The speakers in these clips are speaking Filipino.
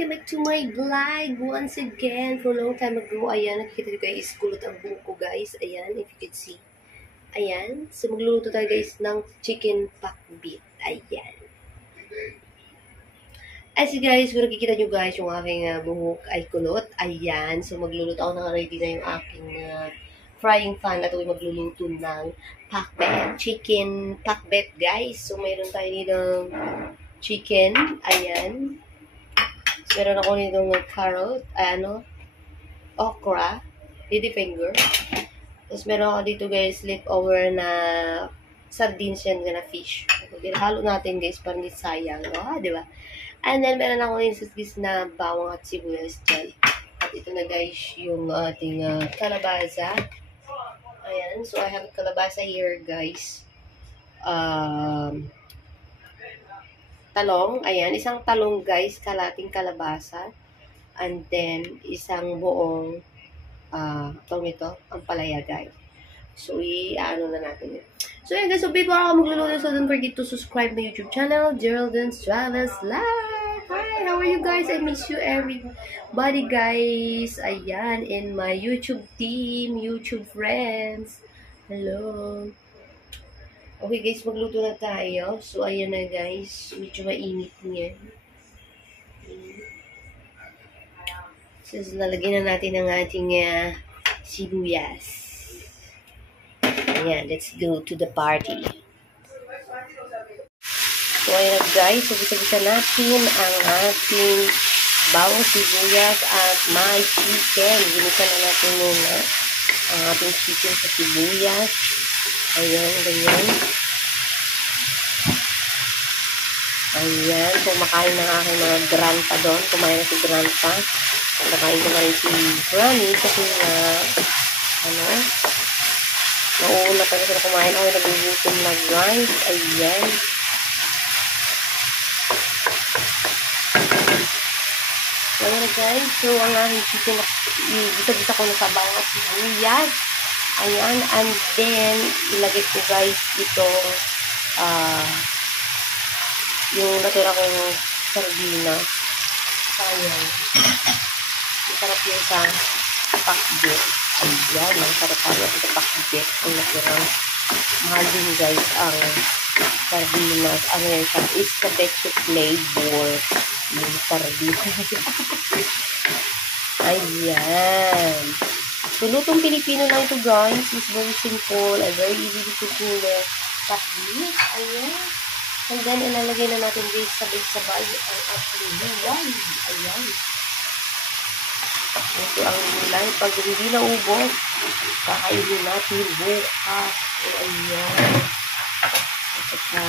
welcome back to my vlog once again. For a long time ago, ayan, nakikita nyo guys, kulot ang buhok ko guys. Ayan, if you could see. Ayan, so magluluto tayo guys ng chicken pakbit. Ayan. As guys, kung nakikita nyo guys, yung aking buhok ay kulot. Ayan, so magluluto ako ng ready na yung aking frying pan at ako magluluto ng pakbet, chicken pakbet guys. So mayroon tayo dito chicken, ayan. Meron ako nitong carrot, okra, lady finger. Tapos meron ako dito guys, leftover na sardines yan na fish. Halo natin guys, para hindi sayang. Di ba? And then meron ako yung na bawang at sibuyas dyan. At ito na guys, yung ating kalabasa. Ayan, so I have kalabasa here guys. Talong, ayan, isang talong guys, kalating kalabasa, and then isang buong ito, ang palaya guys. So, ano na natin yun. So, yun guys, so before ako magluluto, so don't forget to subscribe my YouTube channel, Geraldin's Travels Live. Hi, how are you guys? I miss you everybody guys. Ayan, in my YouTube team, YouTube friends. Hello. Okay guys, magluto na tayo. So, ayan na guys. Medyo mainit niyan. So, lalagyan na natin ang ating sibuyas. Ayan, let's go to the party. So, ayan na guys. So, bisa-bisa natin ang ating bawang sibuyas at my chicken. Ginisa na natin muna ang ating chicken sa sibuyas. Ayan, ganyan. Ayan, kumakain ng aking mga grandpa doon. Kumain na si grandpa. Kumakain ko na rin si Granny kasi nauuna pa sila kumain. Ako nagugutom na guys. Ayan. Ayan guys, so ang aking chicken, bisa-bisa ko na sa bawang sibuyas. Ayan, and then, ilagay ko guys itong, yung natira kong sardinas. Ayan. Masarap yun sa pakbet. Ayan, masarap pa rin sa pakbet. Ang natirang mahal din guys ang sardinas. Ano yan siya? Escabeche flavor. Yung sardinas. Ayan. So, lutong Pilipino lang ito guys. It's very simple and very easy to cook the pakbit. Ayan. And then, ilalagay na natin guys sabay-sabay ang ating gulay. Ayan. Ito ang gulay. Pag hindi na ubos, kakainin natin bukas. Ayan. At saka,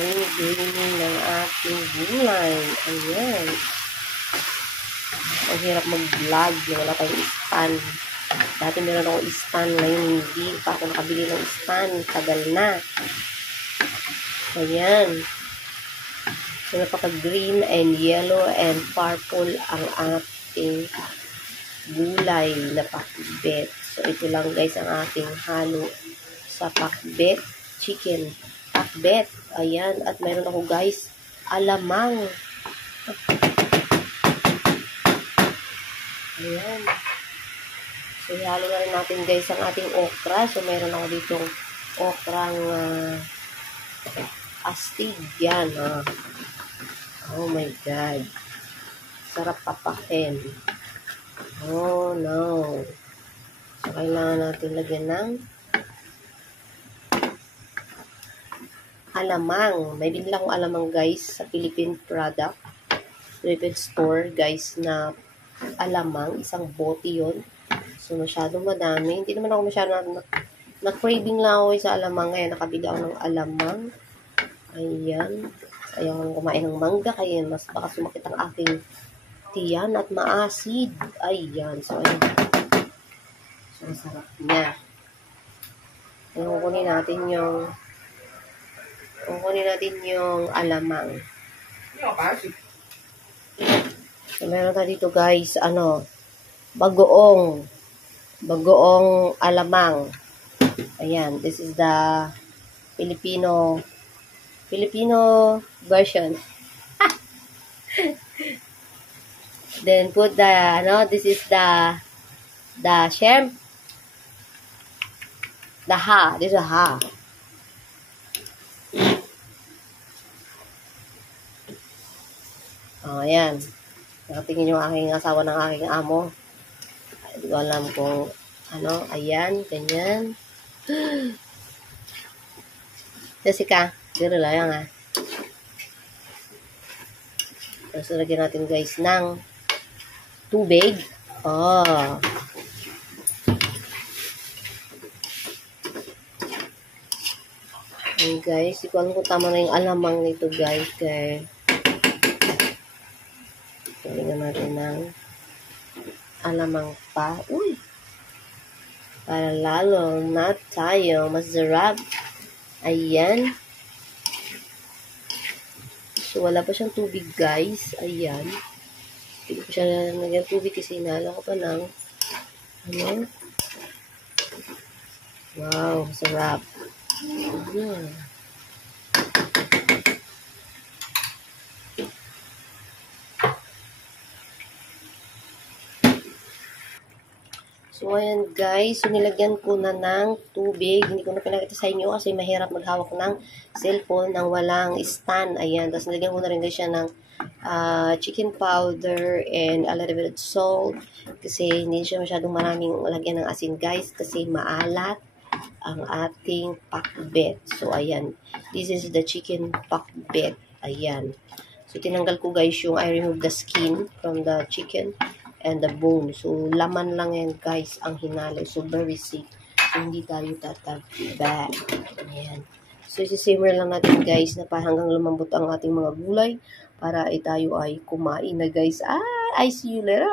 ito yung ng ating gulay. Ayan. Ang hirap mag-vlog. Wala tayong stand. Dati meron akong stand. Ngayon hindi pa ako nakabili ng stand. Tagal na. Ayan. So, napaka-green and yellow and purple ang ating gulay na pakbet. So, ito lang guys ang ating halo sa pakbet. Chicken pakbet. Ayan. At meron ako guys alamang. Ayan. So, ihalo na rin natin guys ang ating okra. So, meron ako ditong okrang astig. Yan. Oh my God. Sarap papakin. Oh no. So, kailangan natin lagyan ng alamang. May binila akong alamang guys sa Philippine product. Philippine store guys na alamang, isang bote yun. So, masyadong madami. Hindi naman ako masyadong na-craving lang ako sa alamang. Ngayon, nakabili ako ng alamang. Ayan. Ayaw kong kumain ng mangga. Kaya mas baka sumakit ang aking tiyan at maasid. Ayan. So, ayan. So, masarap niya. Ayan, kukunin natin yung alamang. So, meron tayo dito guys, bagoong alamang. Ayan, this is the Filipino version. Then put the, this is the shrimp. This is ha. Oh, ayan. Nakatingin yung aking asawa ng aking amo. Hindi ko alam kung, ayan, ganyan. Jessica, dito lang yan, ha. Tapos lagyan natin, guys, ng tubig. Oh. Ayan, guys. Hindi ko alam kung tama na yung alamang nito, guys. Kaya, lagyan natin ng alamang pa. Uy! Para lalong na tayo masarap. Ayan. So, wala pa siyang tubig, guys. Ayan. Hindi ko siya nalagyan tubig kasi hinalo ko pa ng wow, masarap. Ayan. So, ayan guys. So, nilagyan ko na ng tubig. Hindi ko na pinakita sa inyo kasi mahirap maghawak ng cellphone nang walang stand. Ayan. Tapos, nilagyan ko na rin guys siya ng chicken powder and a little bit of salt. Kasi, hindi siya masyadong maraming lagyan ng asin guys. Kasi, maalat ang ating pakbet. So, ayan. This is the chicken pakbet. Ayan. So, tinanggal ko guys yung I remove the skin from the chicken and the bone. So, laman lang yan, guys, ang hinalo. So, very safe. So, hindi tayo tatagba. Ayan. So, isi-simmer lang natin, guys, na hanggang lumambot ang ating mga gulay para tayo ay kumain na, guys. I see you later.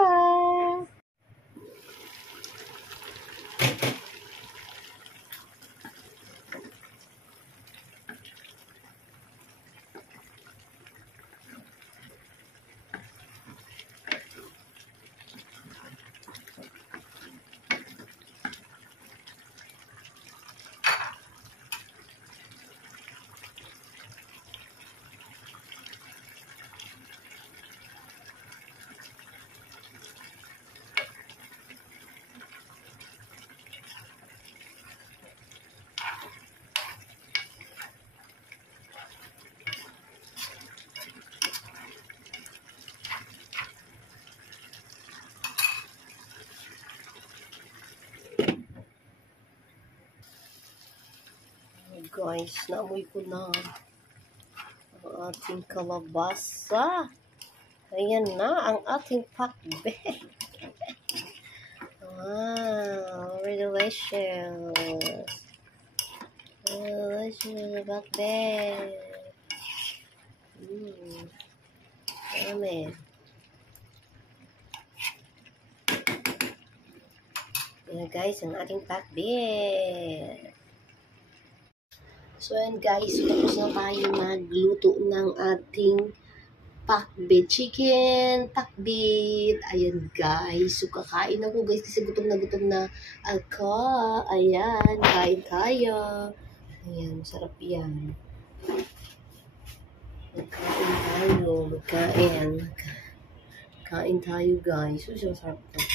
Guys, naamoy ko na ang ating kalabasa. Ayan na ang ating pakbet. Wow, very delicious. Delicious pakbet. Amen. Ayan guys, ang ating pakbet. So, ayan guys, tapos na tayo magluto ng ating pakbet chicken, pakbet. Ayan guys, so kakain ako guys kasi gutom na ako. Ayan, kain tayo. Ayan, sarap yan. Kain tayo guys. So, sarap ito.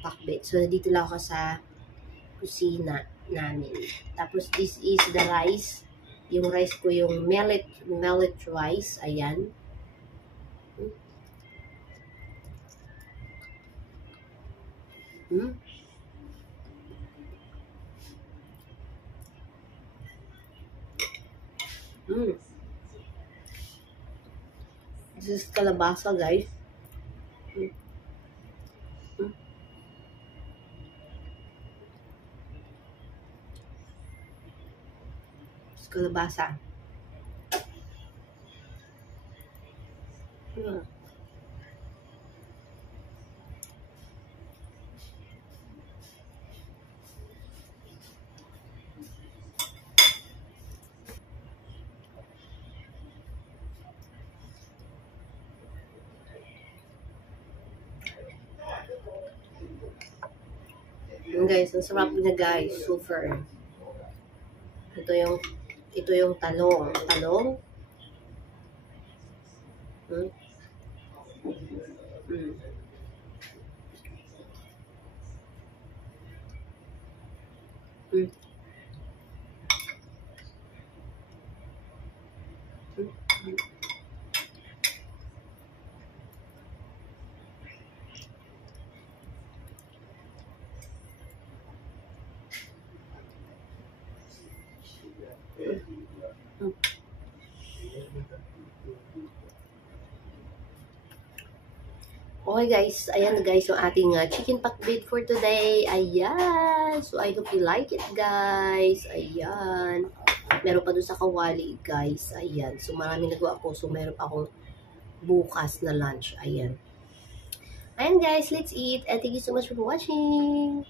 Pakbet. So, dito lang ako sa kusina namin. Tapos, this is the rice. Yung rice ko, yung millet rice. Ayan. This is kalabasa, guys. Kalabasa. Guys, ang sarap niya guys, super. Ito yung talong. Okay guys, ayan guys yung ating chicken pakbit for today. Ayan. So I hope you like it guys. Ayan. Meron pa dun sa kawali guys. Ayan. So maraming nagawa ko. So meron pa akong bukas na lunch. Ayan. Ayan guys, let's eat. And thank you so much for watching.